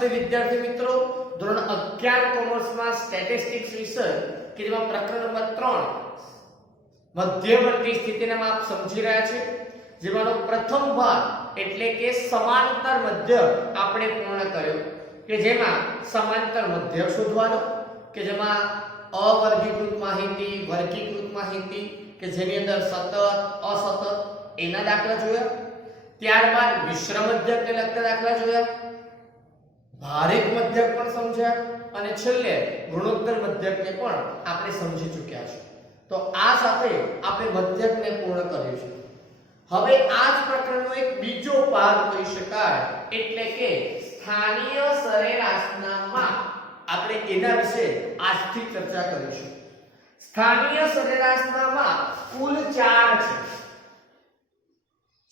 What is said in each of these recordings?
નમસ્તે વિદ્યાર્થી મિત્રો, ધોરણ 11 કોમર્સમાં સ્ટેટિસ્ટિક્સ વિષય કે જેમાં પ્રકરણ નંબર 3 મધ્યવર્તી સ્થિતિના માપ સમજી રહ્યા છે, જેમાંનો પ્રથમ ભાગ એટલે કે સમાંતર મધ્ય આપણે પૂર્ણ કર્યો કે જેમાં સમાંતર મધ્ય શોધવાનો કે જેમાં અવર્ગીકૃત માહિતી, વર્ગીકૃત માહિતી કે જેની અંદર સતત અસતત એના દાખલા જોયા, ત્યારબાદ મિશ્ર મધ્યકને લગતા દાખલા જોયા, ભારિત મધ્યક પણ સમજ્યા અને છેલ્લે ગુણોત્તર મધ્યકને પણ આપણે સમજી ચૂક્યા છે। તો આ સાથે આપણે મધ્યકને પૂર્ણ કર્યું છે। હવે આ જ પ્રકરણનો એક બીજો ભાગ કહી શકાય એટલે કે સ્થાનીય સરેરાશના માપ। આપણે એના વિશે આજથી ચર્ચા કરીશું। સ્થાનીય સરેરાશના માપ કુલ 4 છે।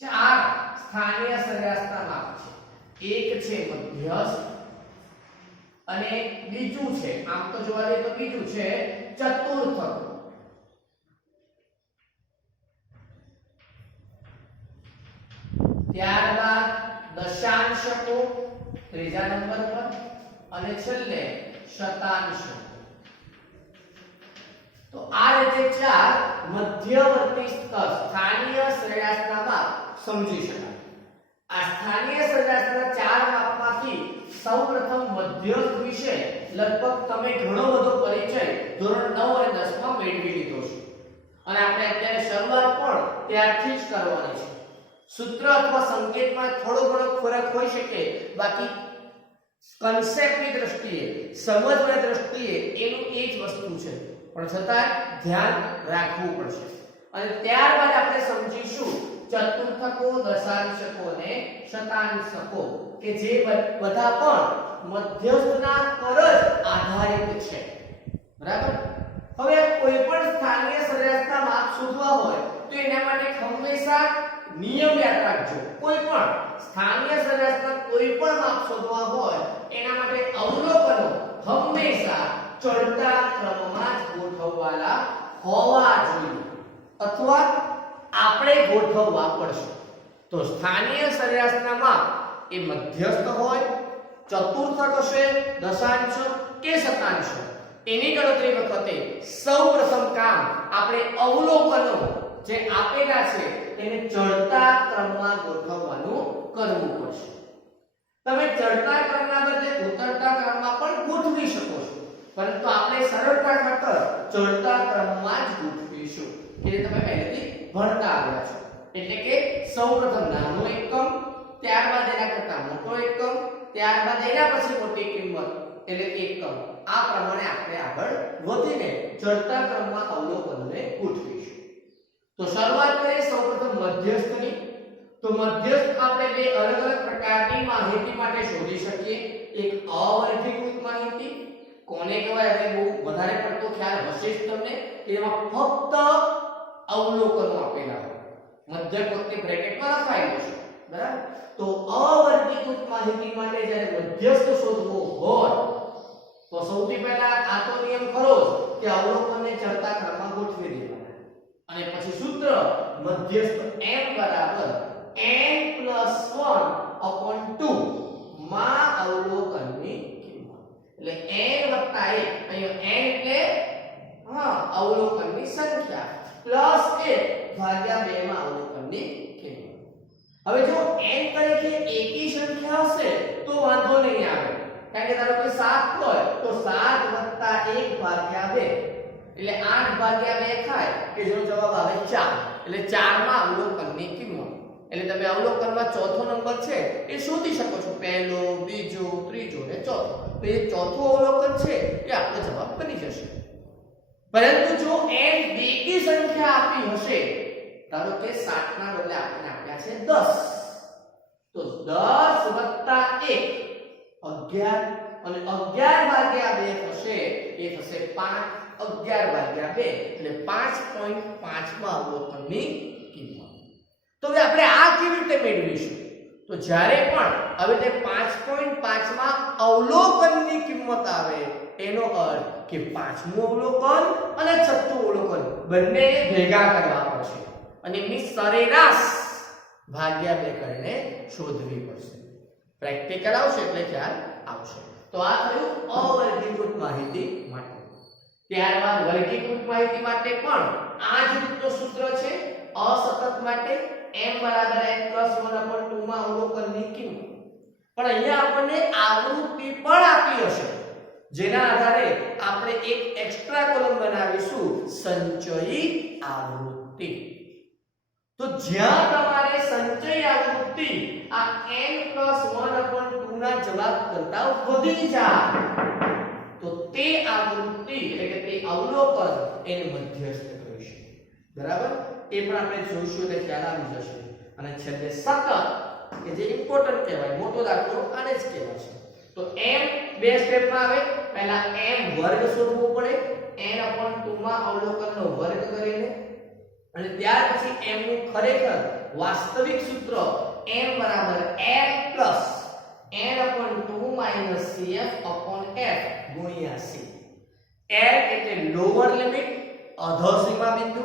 4 સ્થાનીય સરેરાશના માપ છે। એક છે મધ્યસ્થ અને બીજું છે, આમ તો જોવા જઈએ તો બીજું છે ચતુર્થક। ત્યારબાદ દશાંશકો ત્રીજા નંબર પર અને છેલ્લે શતાંશકો। તો આ રીતે 4 મધ્યવર્તી સ્થાનીય સરેરાશના માપ સમજી શકાય। આ સ્થાનીય સરેરાશના 4 માપમાંથી સૌપ્રથમ મધ્યસ્થ વિશે લગભગ તમે ઘણો બધો પરિચય ધોરણ 9 અને 10 માં મેળવી લીધો છે અને આપણે અત્યારે શરૂઆત પણ ત્યારથી જ કરવાની છે। સૂત્ર અથવા સંકેતમાં થોડો ઘણો ફરક હોઈ શકે, બાકી કન્સેપ્ટની દ્રષ્ટિએ, સમજવાની દ્રષ્ટિએ એનું એ જ વસ્તુ છે, પણ છતાં ધ્યાન રાખવું પડશે। અને ત્યારબાદ આપણે સમજીશું ચતુર્થકો, દશાંશકો અને શતાંશકો કે જે બધા પણ મધ્યસ્થના પર જ આધારિત છે, બરાબર। હવે કોઈ પણ સ્થાનીય સરેરાશના માપ શોધવા હોય તો એના માટે હંમેશા નિયમ યાદ રાખજો। કોઈ પણ સ્થાનીય સરેરાશના કોઈ પણ માપ શોધવા હોય એના માટે અવલોકનો હંમેશા ચડતા ક્રમમાં જ ગોઠવવાના હોવા જોઈએ અથવા આપણે ગોઠવવા પડશે। તો સ્થાનીય સરેરાશના માપ એ મધ્યસ્થ હોય, ચતુર્થક હશે, દશાંશ કે શતાંશ, એની ગણતરી વખતે સૌપ્રથમ કામ આપણે અવલોકનો જે આપેલા છે એને ચડતા ક્રમમાં ગોઠવવાનું કરવું પડશે। તમે ચડતા ક્રમના બદલે ઉતરતા ક્રમમાં પણ ગોઠવી શકો છો, પરંતુ આપણે સરળતા ખાતર ચડતા ક્રમમાં જ ગોઠવીશું કે જે તમે પહેલેથી ભણતા આવ્યા છો। એટલે કે સૌપ્રથમ નાનો એકમ, ત્યારબાદ એના કરતા મોટો એકમ, ત્યારબાદ એના પછી મોટી કિંમત એટલે એકમ, આ પ્રમાણે આપણે આગળ વધીને ચડતા ક્રમમાં અવલોકનોને ગોઠવીશું। તો શરૂઆત કરીએ સૌપ્રથમ મધ્યસ્થની। તો મધ્યસ્થ આપણે બે અલગ અલગ પ્રકારની માહિતી માટે શોધી શકીએ। એક અવર્ગીકૃત માહિતી, કોને કહેવાય હવે બહુ વધારે પડતો ખ્યાલ હશે જ તમને, એમાં ફક્ત અવલોકનો આપેલા હોય, મધ્યક વખતે બ્રેકેટમાં લખાયેલું છે, બરાબર। તો અવર્ગીકૃત માહિતી માટે જ્યારે મધ્યસ્થ શોધવો હોય તો સૌથી પહેલા આ તો નિયમ ખરો જ કે અવલોકનને ચડતા ક્રમમાં ગોઠવી દેવાના અને પછી સૂત્ર મધ્યસ્થ m બરાબર n+1/2 માં અવલોકનની કિંમત, એટલે n + 1, અહીંયા n એટલે અવલોકનની સંખ્યા પ્લસ 1 ભાગ્યા 2 માં અવલોકનની કિંમત। હવે જો n તરીકે એકી સંખ્યા હશે તો વાંધો નહીં આવે, કારણ કે ધારો કે 7 હોય તો 7 + 1 ભાગ્યા 2 એટલે 8 ભાગ્યા 2 થાય કે જેનો જવાબ આવે 4, એટલે 4 માં અવલોકનની કિંમત। એટલે તમે અવલોકનમાં ચોથો નંબર છે એ શોધી શકો છો, પહેલો, બીજો, ત્રીજો અને ચોથો, તો એ ચોથું અવલોકન છે એ આપણો જવાબ બની જશે। પરંતુ જો n બેકી સંખ્યા આપી હશે, ધારો કે 7 ના બદલે આપણે આપ્યા છે 10, તો 10 + 1 11 અને 11 ભાગ્યા 2 થશે એ થશે 5, 11 ભાગ્યા 2 એટલે 5.5 માં અવલોકનની કિંમત। તો હવે આપણે આ કેવી રીતે મેળવીશું? તો જ્યારે પણ હવે તે 5.5 માં અવલોકનની કિંમત આવે એનો અર્થ કે પાંચમું અવલોકન અને છઠ્ઠું અવલોકન બંનેને ભેગા કરવા પડશે અને એમની સરેરાશ ભાગ્યા 2 કરીને શોધવી પડશે। પ્રેક્ટિકલ આવશે એટલે ખ્યાલ આવશે. તો આ થયું અવર્ગીકૃત માહિતી માટે. ત્યારબાદ વર્ગીકૃત માહિતી માટે પણ આ જ રીતનું સૂત્ર છે. અસતત માટે m બરાબર n + 1/2 માં અવલોકનની કિંમત. પણ અહીંયા આપણને આવૃત્તિ પણ આપી હશે, જેના આધારે આપણે એક એક્સ્ટ્રા કોલમ બનાવીશું, સંચયી આવૃત્તિ. તો જ્યાં તમારે સંચયી આવૃત્તિ આ n + 1/2 ના જવાબ કરતા વધી જાય તો તે આવૃત્તિ એટલે કે તે અવલોકન એને મધ્યસ્થ કહીશું. બરાબર? એ પણ આપણે જોઈશું એટલે ખ્યાલ આવી જશે. અને છેલ્લે સતત, કે જે ઇમ્પોર્ટન્ટ કહેવાય, મોટો દાખલો આને જ કહેવાય છે. તો m બે સ્ટેપમાં આવે. પહેલા m વર્ગ શોધવો પડે n/2 માં અવલોકનનો વર્ગ કરીને, અને ત્યાર પછી m નું ખરેખર વાસ્તવિક સૂત્ર m બરાબર f plus n/2 minus cf/f ગુણ્યા c. f એટલે લોઅર લિમિટ, અધસીમા બિંદુ.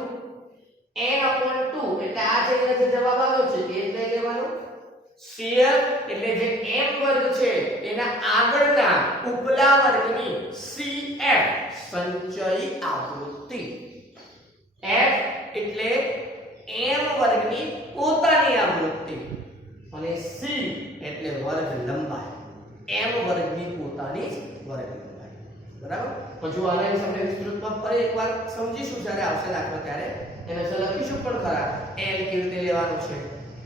n/2 એટલે આ જે જવાબ આવ્યો છે એ જ લેવાનો. cf એટલે જે m વર્ગ છે એના આગળના ઉપલા વર્ગની cf સંચયી આવૃત્તિ. f એટલે m વર્ગની પોતાની આવૃત્તિ અને c એટલે વર્ગ લંબાઈ, m વર્ગની પોતાની જ વર્ગ લંબાઈ. બરાબર? તો જો આને આપણે વિસ્તૃતમાં ફરી એકવાર સમજીશું જ્યારે આવશે દાખલો ત્યારે. એને લખીશું પણ ખરા l કેવી રીતે લેવાનું છે,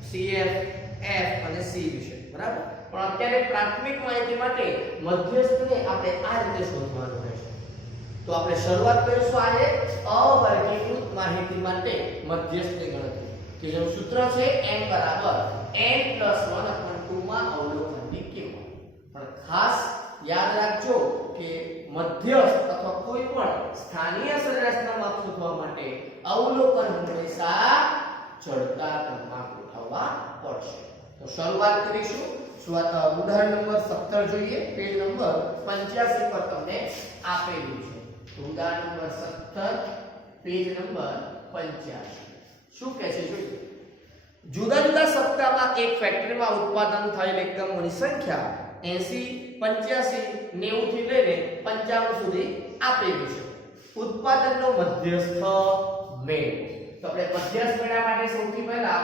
cf, f અને c વિશે. બરાબર? પણ અત્યારે પ્રાથમિક માહિતી માટે મધ્યસ્થને આપણે આ રીતે શોધવાનું રહેશે. તો આપણે શરૂઆત કરીશું આજે અવર્ગીકૃત માહિતી માટે મધ્યસ્થની ગણતરી, કે જેનું સૂત્ર છે m બરાબર n + 1/2 માં અવલોકનની કિંમત. પણ ખાસ યાદ રાખજો કે મધ્યસ્થ અથવા કોઈ પણ સ્થાનીય સરેરાશના માપ શોધવા માટે અવલોકન હંમેશા ચડતા ક્રમમાં ગોઠવવા પડશે. તો શરૂઆત કરીશું. ઉદાહરણ નંબર 17 જોઈએ. પેજ નંબર 85 પર તમને આપેલું છે. તો ઉદાહરણ નંબર 17 પેજ નંબર 85 શું કહે છે જોઈએ. જુદા જુદા સપ્તાહમાં એક ફેક્ટરીમાં ઉત્પાદન થયેલ એકમોની સંખ્યા 80, 85, 90 થી લઈને 55 સુધી આપેલી છે. ઉત્પાદનનો મધ્યસ્થ મેળવો. તો આપણે મધ્યસ્થ મેળવવા માટે સૌથી પહેલા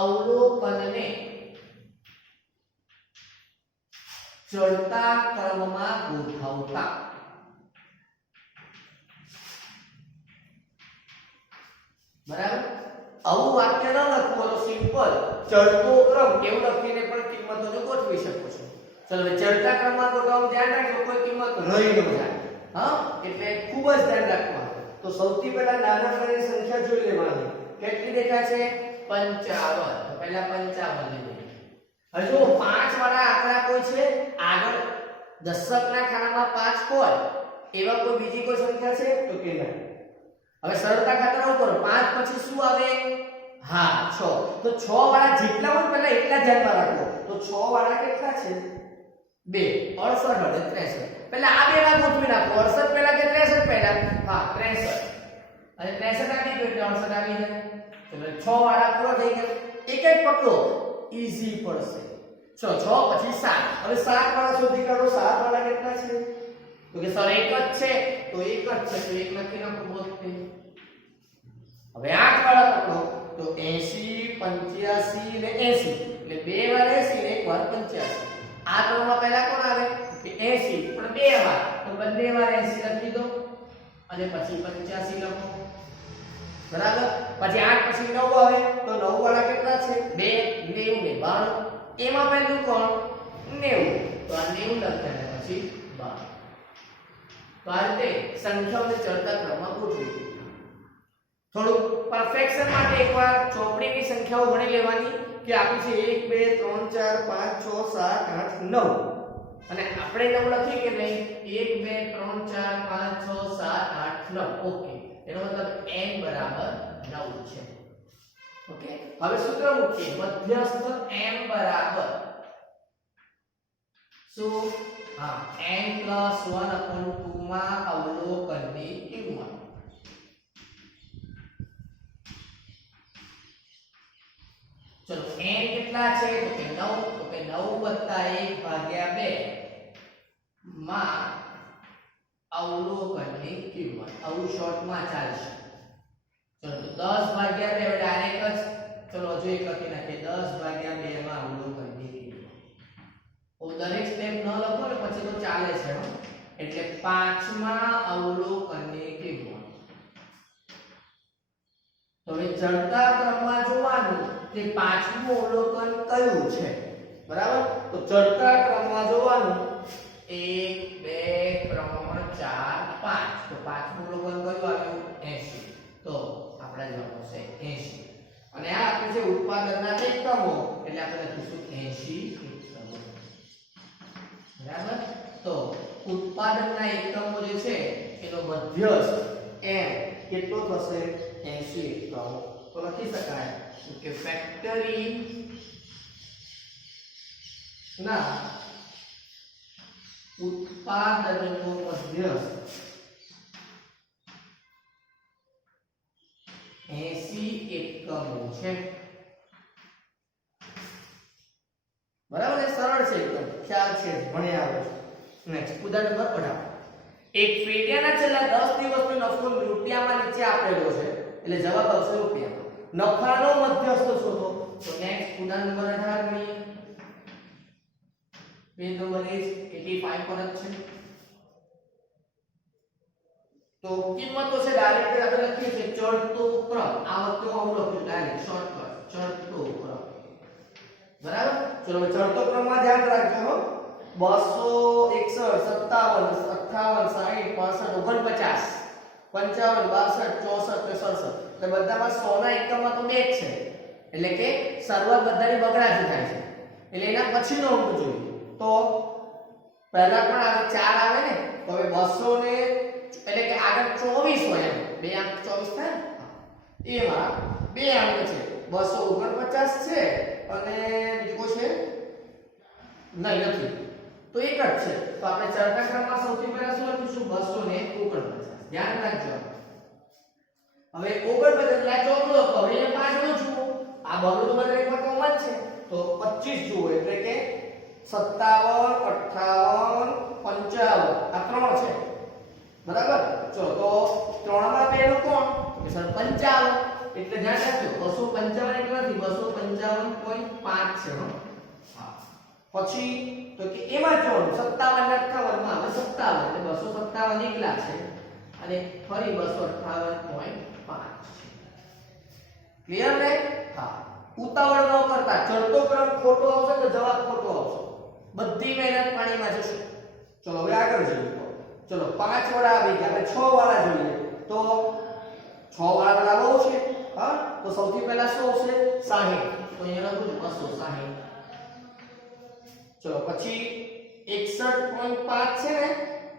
અવલોકનને ચડતા ક્રમમાં ગોઠવતા. બરાબર? આવું વાક્ય ન લખવું, સિમ્પલ ચડતો ક્રમ કેવું લખીને પણ કિંમતોને ગોઠવી શકો છો. ચલો હવે ચડતા ક્રમમાં ગોઠવવાનું ધ્યાન રાખજો, કોઈ કિંમત રહી ન જાય. હા, એટલે ખૂબ જ ધ્યાન રાખવાનું. તો સૌથી પહેલા નાના નાની સંખ્યા જોઈ લેવાની. કેટલી દેખાય છે? 55. તો પહેલા 55 લઈએ. હવે જો 5 વાળા આંકડા કોઈ છે આગળ દશકના ખાનામાં 5 હોય એવા કોઈ બીજી કોઈ સંખ્યા છે? તો કે ના. હવે સરળતા ખાતર આવું કરો. 5 પછી શું આવે? હા, 6. તો 6 વાળા જેટલા હોય પહેલા એટલા ધ્યાનમાં રાખો. તો 6 વાળા કેટલા છે? 2. 68 અને 63. પહેલા આ બેના ગોઠવી નાખો. 68 પહેલા કે 63 પહેલા? હા, 63. અને 63 આવી ગયો એટલે 68 આવી જાય. ચલો 6 વાળા પૂરો થઈ ગયા. એક એક પકડો, ઈઝી પડશે. 6 પછી 7. હવે 7 વાળા શોધી કાઢો. 7 વાળા કેટલા છે? તો કે સર એક જ છે. તો એક જ છે તો એક લખી નાખો બોલતે. હવે 8 વાળા પકડો. તો 80, 85 ને 80. એટલે બે વાર 80 ને એક વાર 85. આ ક્રમમાં પહેલા કોણ આવે? કે 80. પણ બે વાર તો બંને વાર 80 લખી દો અને પછી 85 લખો. બરાબર? પછી 8 પછી 9 આવે. તો 9 વાળા કેટલા છે? 2, 90 ને 92. એમાં પહેલું કોણ? 90. તો આ 90 લખ્યા પછી 92. તો આ રીતે સંખ્યાઓને ચડતા ક્રમમાં ગોઠવી. થોડું પરફેક્શન માટે એકવાર ચોપડીની સંખ્યાઓ ગણી લેવાની કે આપી છે 1 2 3 4 5 6 7 8 9 અને આપણે 9 લખી કે નહીં? 1 2 3 4 5 6 7 8 9. ઓકે, એનો મતલબ n બરાબર 9 છે. ઓકે, હવે સૂત્ર મૂકીએ. મધ્યસ્થ m બરાબર શું? હા, n + 1/2 માં અવલોકનની કિંમત. ચલો n કેટલા છે? તો કે 9. તો કે 9 + 1 / 2 માં અવલોકનની કિંમત આવું શોર્ટમાં ચાલશે. ચલો 10 ભાગ્યા 2 ડાયરેક્ટ જ ચલો જો એક લખી નાખીએ 10 ભાગ્યા 2 માં અવલોકનની કિંમત. ઓ દરેક સ્ટેપ ન લખો ને પછી તો ચાલે છે હો. એટલે 5મા અવલોકનની કિંમત. તો હવે ચડતા ક્રમમાં જોવાનું કે 5મું અવલોકન કયું છે. બરાબર? તો ચડતા ક્રમમાં જોવાનું 1 2 3 4 5. તો 5મું અવલોકન કયું આવ્યું? 80. તો આપણા જવાબ આવશે 80. અને આ આપ્યું છે ઉત્પાદનના એકમો એટલે આપણે લખીશું 80 એકમો. બરાબર? તો ઉત્પાદનના એકમો જે છે એનો મધ્યસ્થ m કેટલો થશે? 80 એકમો. તો લખી શકાય કે ફેક્ટરી ના ઉત્પાદનનો મધ્યસ્થ 80 એકમો છે. બરાબર? એ સરળ છે એકદમ, ખ્યાલ છે, ભણ્યા આવે છે. નેક્સ્ટ ઉદાહરણ નંબર 18. એક ફેટિયાના છેલ્લા 10 દિવસનો નફો રૂપિયામાં નીચે આપેલો છે એટલે જવાબ આવશે રૂપિયામાં. નફાનો મધ્યસ્થ શોધો. તો નેક્સ્ટ ઉદાહરણ નંબર 18 ગણીએ. પેજ નંબર 85 પર જ છે. તો કિંમતો છે ડાયરેક્ટ આપણે લખીએ છીએ ચડતો ક્રમ. આ વખતે હું લખ્યું ડાયરેક્ટ શોર્ટકટ ચડતો ક્રમ. બરાબર? ચલો ચડતો ક્રમમાં ધ્યાન રાખજો. 261 57 58 60 65 49 50 55 62 63 64 એટલે બધામાં 100 ના એકમમાં તો બે જ છે. એટલે કે શરૂઆત બધાની બગડાથી થાય છે. એટલે એના પછીનો અંક જોઈએ. તો પહેલા પણ આગળ 4 આવે ને તો હવે 200 ને એટલે કે આગળ 24 હોય એમ બે અંક 24 થાય ને એમાં બે અંક છે 249 છે અને બીજો છે નહીં નથી તો એક જ છે. તો આપણે ચડતા ક્રમમાં સૌથી પહેલા શું લખીશું? 249. ધ્યાન રાખજો. હવે 49 એટલે ચોગડો તો હવે 5 નો જુઓ. આ બગડો તો બધા એકમાં કોમન છે તો 25 જુઓ એટલે કે 57 58 55 આ ત્રણ છે. બરાબર? ચલો તો 3 માં પહેલું કોણ? તો સર 55 એટલે ધ્યાન રાખજો 255 એટલે નથી 255.5 છે હો. હા પછી તો કે એમાં જો 57 ને 58 માં હવે 57 એટલે 257 એકલા છે અને ફરી 258.5 છે. ક્લિયર ને? હા ઉતાવળ ન કરતા. ચડતો ક્રમ ખોટો આવશે તો જવાબ ખોટો આવશે. બધી મહેનત પાણીમાં જશે. ચલો હવે આગળ જઈએ. ચલો 5 વાળા આવી ગયા. હવે 6 વાળા જોઈએ. તો 6 વાળા બહુ છે. હા તો સૌથી પહેલા શું આવશે? 60. તો અહીંયા લખું 260. ચલો પછી 61.5 છે ને?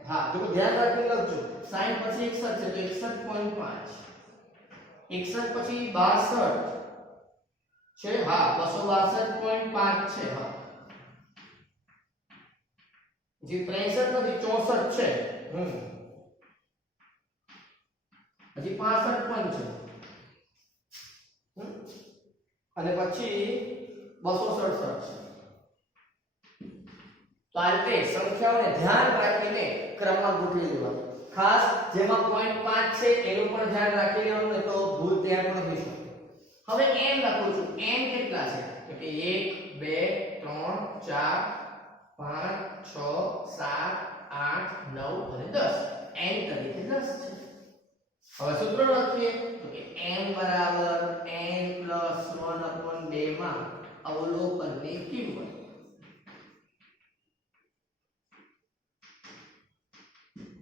હા જો ધ્યાન રાખીને લખજો. 60 પછી 61 છે તો 61.5. 61 પછી 62 છે. હા 262.5 છે. હા જે 63 નથી 64 છે. હજી 65 પણ છે. અને પછી 267 છે. તો આ રીતે સંખ્યાઓને ધ્યાન રાખીને ક્રમમાં ગોઠવી લેવાનું. ખાસ જેમાં 0.5 છે એનું પણ ધ્યાન રાખી લેવાનું ને તો ભૂલ ત્યાં પણ થઈ શકે. હવે n લખું છું. n કેટલા છે? તો કે 1 2 3 4 5 6 7 8 9 અને 10. n તરીકે 10 છે. હવે સૂત્ર લખીએ તો કે n બરાબર n + 1/2 માં અવલોકનની કિંમત.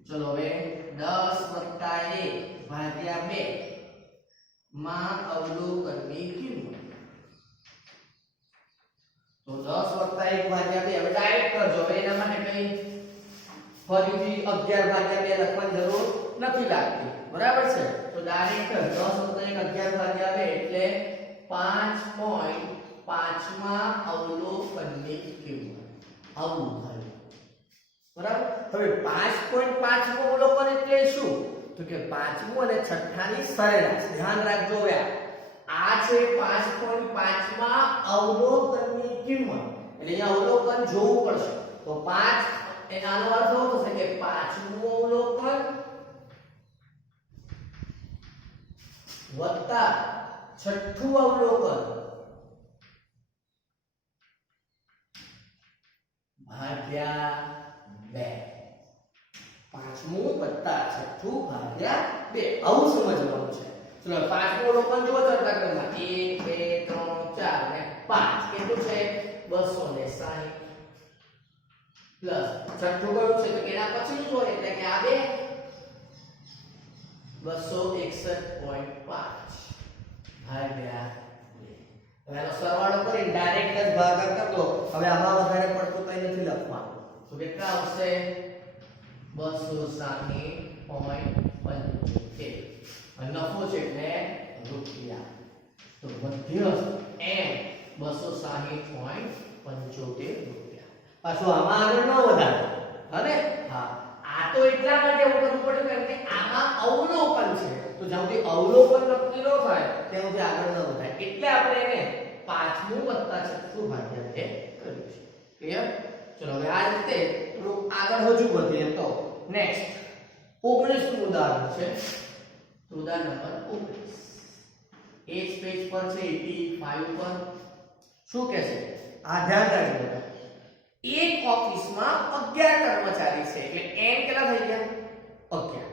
ચલો હવે 10 + 1 ભાગ્યા 2 માં અવલોકનની કિંમત. તો 10 + 1 ભાગ્યા 2 હવે ડાયરેક્ટ કરજો. હવે એના માટે કઈ ફરીથી 11 ભાગ્યા 2 લખવાની જરૂર નથી લાગતી. બરાબર છે? તો ડાયરેક્ટ 10 + 1 11 ભાગ્યા 2 એટલે 5.5 માં અવલોકનની કિંમત. આવું થયું. બરાબર? હવે 5.5 નું અવલોકન એટલે શું? તો કે પાંચમું અને છઠ્ઠાની સરેરાશ. ધ્યાન રાખજો. હવે આ છે 5.5 માં અવલોકનની કિંમત એટલે અહીંયા અવલોકન જોવું પડશે. તો 5 એનો અર્થ શું થશે? વત્તા છઠ્ઠું અવલોકન ભાગ્યા 2. પાંચમું વત્તા છઠ્ઠું ભાગ્યા 2. આવું સમજવાનું છે. ચલો પાંચમું અવલોકન જુઓ ચડતા ક્રમમાં 1 2 3 4 અને 5 કેટલું છે 260 પ્લસ છઠ્ઠું કયું છે તો એના પછી જો એટલે કે આ 261.5 ભાગ્યા 2. હવે આનો સરવાળો કરી ડાયરેક્ટ જ ભાગાકાર કરી દો. હવે આમાં વધારે પડતું કંઈ નથી લખવાનું. તો કેટલા આવશે 260.75. નફો છે એટલે રૂપિયા. તો મધ્યસ્થ એમ 260.75 રૂપિયા. પાછું આમાં આગળ ન વધારે હવે હા આ તો એટલા માટે હું કરવું પડ્યું કારણ કે આમાં અવલોકન છે. તો જ્યાં સુધી અવલોકન નક્કી ન થાય ત્યાં સુધી આગળ ન વધાય એટલે આપણે એને પાંચમું વત્તા છઠ્ઠું ભાગ્યા 2 કર્યું છે. ક્લિયર? ચલો હવે આ રીતે થોડું આગળ હજુ વધીએ તો નેક્સ્ટ 19નું ઉદાહરણ છે. તો ઉદાહરણ નંબર 19 એ જ પેજ પર છે 85 પર શું કહે છે આ ધ્યાન રાખજો. એક ઓફિસમાં 11 કર્મચારી છે એટલે n કેટલા થઈ ગયા 11.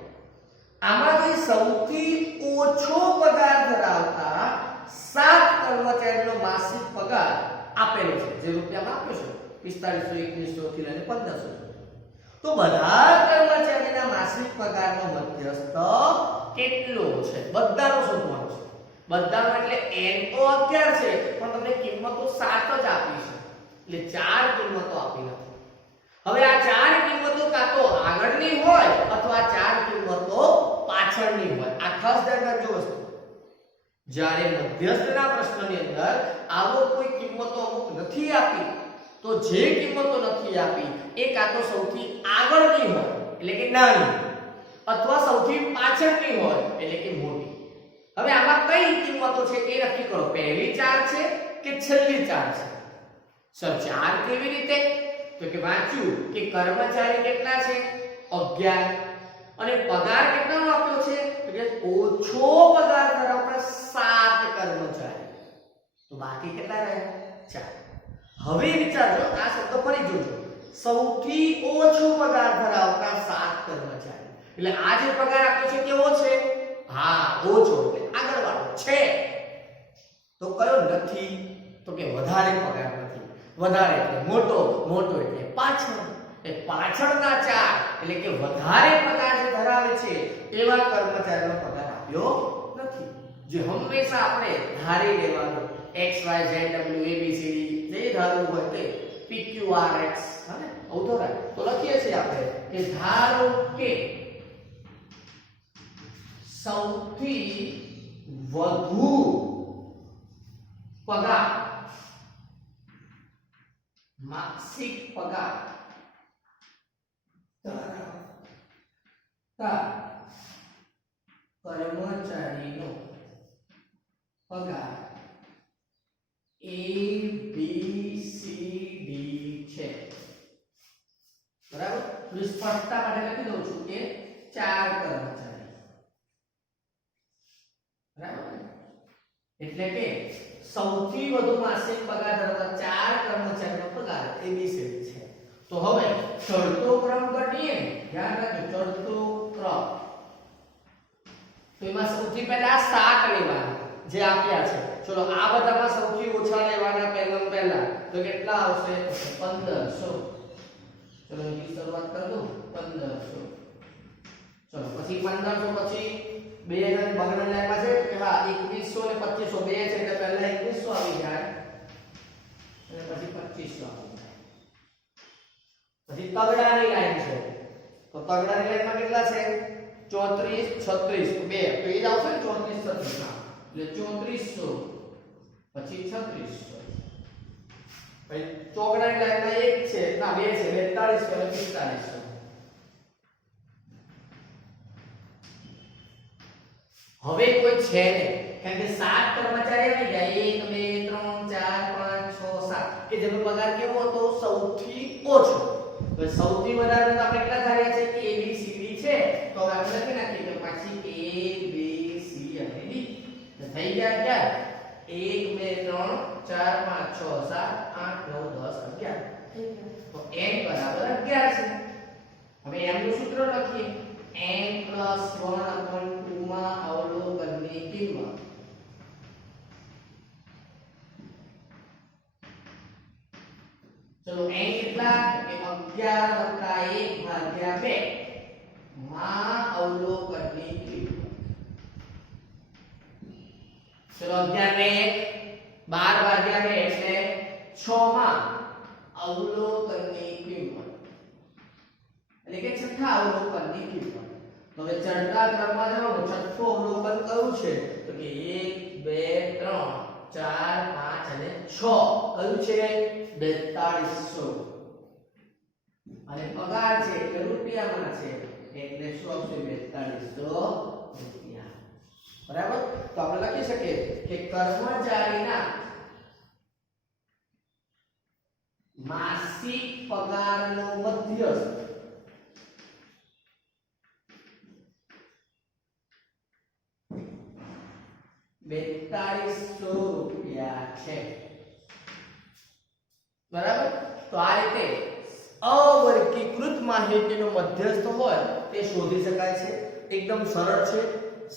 આમાંથી સૌથી ઓછો પગાર ધરાવતા 7 કર્મચારીનો માસિક પગાર આપેલો છે જે રૂપિયામાં આપ્યો છે 4500 2100 થી લઈને 1500. તો બધા કર્મચારીના માસિક પગારનો મધ્યસ્થ કેટલો છે બધાનો શોધવાનો છે. બધાનો એટલે n તો 11 છે પણ તમને કિંમતો 7 જ આપી છે એટલે 4 કિંમતો આપી નથી. હવે આ 4 કિંમતો કાં તો આગળની હોય અથવા 4 કિંમતો પાછળની હોય. આ ખાસ ધ્યાન રાખજો વસ્તુ. જ્યારે મધ્યસ્થના પ્રશ્નની અંદર આવો કોઈ કિંમતો અમુક નથી આપી તો જે કિંમતો નથી આપી એ કાં તો સૌથી આગળની હોય એટલે કે નાની અથવા સૌથી પાછળની હોય એટલે કે મોટી. હવે આમાં કઈ કિંમતો છે એ નક્કી કરો. પહેલી 4 છે કે છેલ્લી 4 છે? સર 4 કેવી રીતે? તો કે વાંચ્યું કે કર્મચારી કેટલા છે 11 અને પગાર કેટલાનો આપ્યો છે તો કે ઓછો પગાર ધરાવતા 7 કર્મચારી. તો બાકી કેટલા રહ્યા 4. હવે વિચારજો આ શબ્દ ફરી જોજો. સૌથી ઓછો પગાર ધરાવતા 7 કર્મચારી એટલે આ જે પગાર આપ્યો છે કેવો છે? હા ઓછો એટલે આગળવાળો છે. તો કયો નથી? તો કે વધારે પગાર નથી. વધારે એટલે મોટો, મોટો એટલે પાછળ. એ પાછળના 4 એટલે કે વધારે પગાર જે ધરાવે છે એવા કર્મચારીનો પગાર આપ્યો નથી. જે હંમેશા આપણે ધારી લેવાનું x y z w a b c d જે ધારવું હોય તે p q r x હને અવધોરા. તો લખીએ છીએ આપણે કે ધારો કે સૌથી વધુ પગાર માસિક પગાર ધરાવતા કર્મચારીનો પગાર A B C D છે. બરાબર? સ્પષ્ટતા માટે લખી દઉં છું કે 4 કર્મચારી. બરાબર? એટલે કે સૌથી વધુ માસિક પગાર ધરાવતા 4 કર્મચારીનો પગાર ABCD છે. તો હવે ચડતો ક્રમ ઘટીએ ને ધ્યાન રાખજો ચડતો ક્રમ. તો એમાં સૌથી પહેલા 7 લેવાના જે આપ્યા છે. ચલો આ બધામાં સૌથી ઓછા લેવાના પહેલા તો કેટલા આવશે 1500. ચલો એની શરૂઆત કરી દો 1500. ચલો પછી 1500 પછી 2000 બગડન લાઈનમાં છે કે હા 2100 અને 2500 બે છે એટલે પહેલા 2100 આવી જાય અને પછી 2500 આવી જાય. પછી તગડાની લાઈન છે તો તગડાની લાઈનમાં કેટલા છે 34 36 બે તો એ જ આવશે ને 34 36 એટલે 3400 પછી 3600. પછી ચોગડાની લાઈનમાં એક છે ના બે છે 4200 અને 4500. હવે કોઈ છે નહીં કારણ કે 7 કર્મચારી આવી ગયા 1 2 3 4 5 6 7 કે જેનો પગાર કેવો હતો સૌથી ઓછો. તો સૌથી વધારે તો આપણે કેટલા ધાર્યા છે કે A B C D છે તો હવે આપણે લખી નાખીએ કે પછી A B C અને D સંખ્યા છે. હવે m નું સૂત્ર લખીએ. n + 1/2 માં અવલોકનની કિંમત. ચલો n કેટલા? એ 11 + 1/2 માં અવલોકનની કિંમત. ચલો 11 / 1 12 એટલે 6 માં અવલોકનની કિંમત, એટલે કે છઠ્ઠા અવલોકનની કિંમત. તો હવે ચડતા ક્રમમાં જવાનું છઠ્ઠું અવલોકન કયું છે? તો કે 1 2 3 4 5 અને 6. કયું છે? 4200. અને પગાર છે એટલે રૂપિયામાં છે એટલે શું આવશે? 4200 રૂપિયા. બરાબર. તો આપણે લખી શકીએ કે કર્મચારીના માસિક પગારનો મધ્યસ્થ ₹4200 છે. બરાબર. તો આ રીતે અવર્ગીકૃત માહિતીનો મધ્યસ્થ હોય તે શોધી શકાય છે. એકદમ સરળ છે.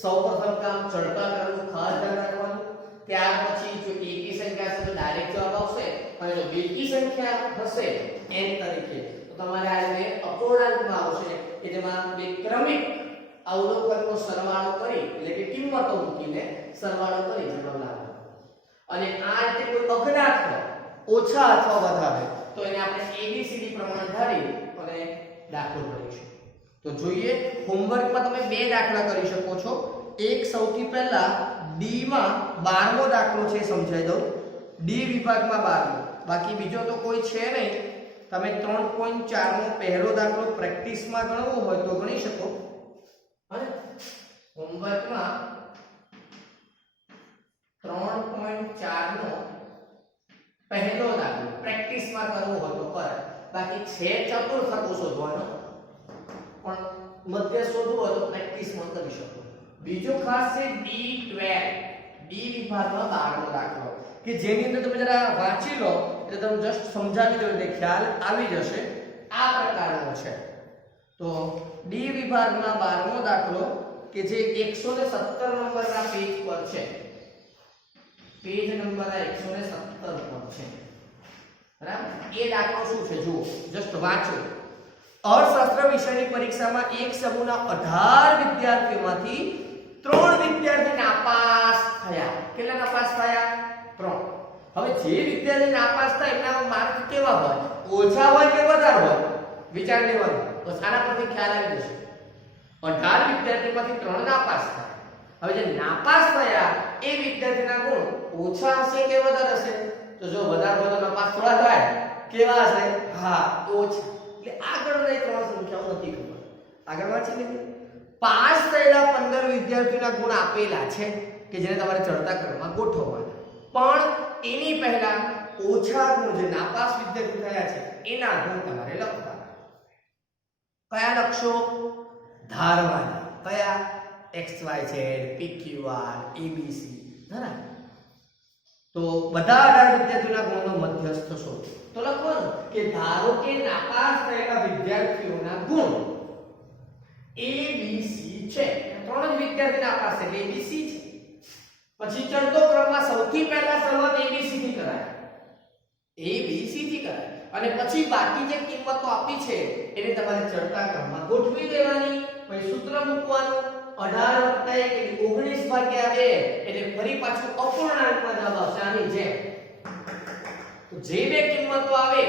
સૌપ્રથમ કામ ચડતા ક્રમનું ખાસ ધ્યાન રાખવાનું. ત્યાર પછી જો એકી સંખ્યા છે તો ડાયરેક્ટ જવાબ આવશે, અને જો બેકી સંખ્યા હશે n તરીકે તો તમારે આ રીતે અપૂર્ણાંકમાં આવશે કે જેમાં બે ક્રમિક અવલોકનનો સરવાળો કરી એટલે કે કિંમતો મૂકીને સરવાળો કરી જવાબ લાવવાનો. અને આ રીતે કોઈ અજ્ઞાત હોય ઓછા અથવા વધારે તો એને આપણે ABCD પ્રમાણે ધારી અને દાખલો કરીશું. તો જોઈએ હોમવર્કમાં તમે બે દાખલા કરી શકો છો. એક સૌથી પહેલા D માં 12મો દાખલો છે, સમજાઈ દઉં. D વિભાગમાં 12મો, બાકી બીજો તો કોઈ છે નહીં. તમે 3.4 નો પહેલો દાખલો પ્રેક્ટિસમાં ગણવો હોય તો ગણી શકો. અને હોમવર્કમાં 3.4 નો પહેલો દાખલો પ્રેક્ટિસમાં કરવો હોય તો કરે. બાકી છે ચતુર્થકો શોધવાનો, પણ મધ્ય શોધવું હોય તો પ્રેક્ટિસમાં કરી શકો. બીજો ખાસ છે D12, D વિભાગમાં 12મો દાખલો કે જેની અંદર તમે જરા વાંચી લો એટલે તમે જસ્ટ સમજાવી દો એટલે ખ્યાલ આવી જશે. આ પ્રકારનો છે. તો D વિભાગમાં 12મો દાખલો કે જે 117 નંબરના પેજ પર છે. પેજ નંબર 117 પર છે. બરાબર. એ દાખલો શું છે જુઓ, જસ્ટ વાંચો. અર્થશાસ્ત્ર વિષયની પરીક્ષામાં એક સમૂહના 18 વિદ્યાર્થીઓમાંથી 3 વિદ્યાર્થી નાપાસ થયા. કેટલા નાપાસ થયા? 3. હવે જે વિદ્યાર્થી નાપાસ થાય એના માર્ક કેવા હોય? ઓછા હોય કે વધારે હોય? વિચાર લેવાનો. તો આના પરથી ખ્યાલ આવી જશે. 18 વિદ્યાર્થીમાંથી 3 નાપાસ થયા. હવે જે નાપાસ થયા એ વિદ્યાર્થીના ગુણ ઓછા હશે કે વધારે હશે? તો જો વધારે હોય તો નાપાસ થોડા થાય. કેવા હશે? હા, ઓછા. એટલે આગળ નહીં 3 સંખ્યાઓ નથી ખબર. આગળ વાંચી લઈએ. પાસ થયેલા 15 વિદ્યાર્થીઓના ગુણ આપેલા છે કે જેને તમારે ચડતા ક્રમમાં ગોઠવવાના. પણ એની પહેલા ઓછા ગુણ જે નાપાસ વિદ્યાર્થી થયા છે એના ગુણ તમારે લખવાના. કયા લખશો? ધારવાના. કયા? XYZ, PQR, ABC. બરાબર. તો બધા 18 વિદ્યાર્થીઓના ગુણનો મધ્યસ્થ શોધો. તો લખવાનું કે ધારો કે નાપાસ થયેલા વિદ્યાર્થીઓના ગુણ ABC છે. 3 જ વિદ્યાર્થી નાપાસ છે એટલે ABC છે. પછી ચડતો ક્રમમાં સૌથી પહેલા શરૂઆત ABC થી કરાય. ABC થી કરાય અને પછી બાકી જે કિંમતો આપી છે એને તમારે ચડતા ક્રમમાં ગોઠવી દેવાની. પછી સૂત્ર મૂકવાનું. 18 + 1 એટલે 19/2 એટલે ફરી પાછું અપૂર્ણાંકમાં જવાબ આવશે આની જેમ. તો જે બે કિંમતો આવે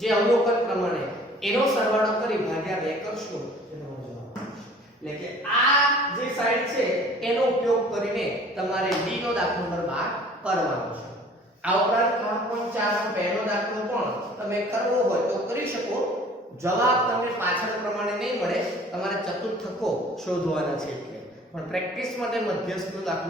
જે અવલોકન પ્રમાણે એનો સરવાળો કરી ભાગ્યા 2 કરશો એનો જવાબ આવશે. એટલે કે આ જે સાઈડ છે એનો ઉપયોગ કરીને તમારે D નો દાખલો નંબર 12 કરવાનો છે. આ ઉપરાંત 3.4 નો પહેલો દાખલો પણ તમે કરવો હોય તો કરી શકો. જવાબ તમને પાછળ પ્રમાણે નહીં મળે, તમારે ચતુર્થકો શોધવાના છે. પણ પ્રેક્ટિસ માટે મધ્યસ્થનો દાખલો